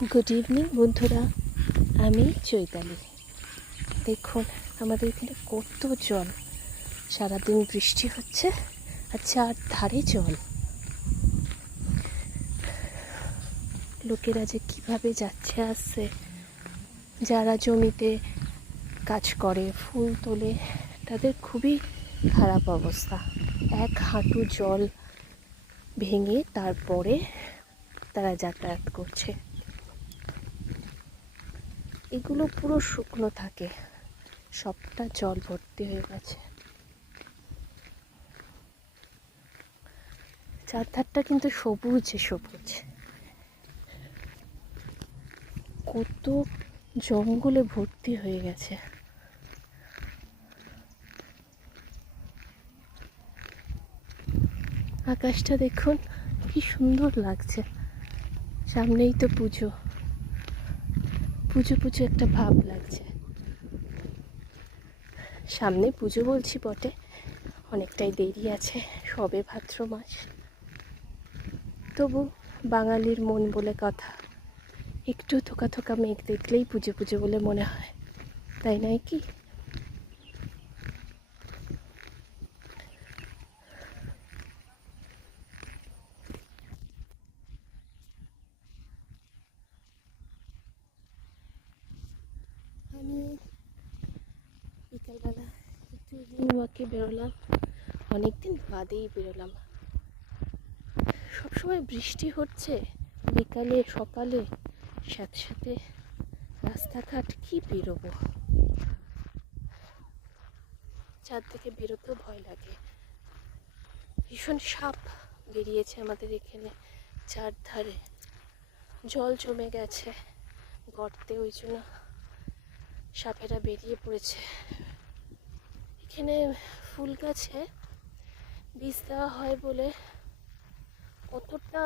Good evening বন্ধুরা, আমি চৈতালি। দেখুন আমাদের এখানে কত জল, সারাদিন বৃষ্টি হচ্ছে আর চারধারে জল। লোকেরা যে কিভাবে যাচ্ছে আসছে, যারা জমিতে কাজ করে, ফুল তোলে, তাদের খুবই খারাপ অবস্থা। এক হাঁটু জল ভেঙে তারপরে তারা যাতায়াত করছে। এগুলো পুরো শুকনো থাকে, সবটা জল ভর্তি হয়ে গেছে। চারধারটা কিন্তু সবুজে সবুজ, কত জঙ্গলে ভর্তি হয়ে গেছে। আকাশটা দেখুন কি সুন্দর লাগছে। সামনেই তো পুজো পুজো পুজো একটা ভাব লাগছে। সামনে পুজো বলছি বটে, অনেকটাই দেরি আছে, সবে ভাদ্র মাস। তবু বাঙালির মন বলে কথা, একটু থোকা থোকা মেঘ দেখলেই পুজো পুজো বলে মনে হয়, তাই নয় কি? আমি বিকালবেলা একটু ইভিনিং ওয়াকে বেরোলাম, অনেকদিন বাদেই বেরোলাম। সবসময় বৃষ্টি হচ্ছে, বিকালে সকালে সাথে সাথে রাস্তাঘাট কি বেরোবো, চার থেকে বেরোতেও ভয় লাগে। ভীষণ সাপ বেরিয়েছে আমাদের এখানে, চারধারে জল জমে গেছে গর্তে, ওই জন্য সাপেরা বেরিয়ে পড়েছে। এখানে ফুল গাছে বীজ দেওয়া হয় বলে অতটা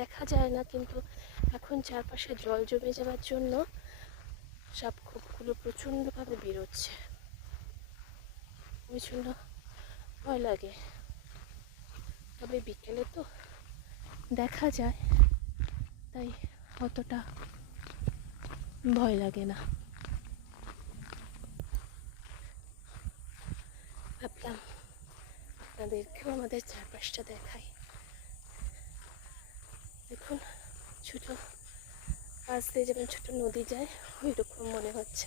দেখা যায় না, কিন্তু এখন চারপাশে জল জমে যাওয়ার জন্য সাপ খোপগুলো প্রচণ্ডভাবে বেরোচ্ছে, ওই জন্য ভয় লাগে। তবে বিকেলে তো দেখা যায়, তাই অতটা ভয় লাগে না। ভাবলাম আপনাদেরকেও আমাদের চারপাশটা দেখাই। দেখুন, ছোটো পাশ দিয়ে যেমন ছোটো নদী যায়, ওই রকম মনে হচ্ছে।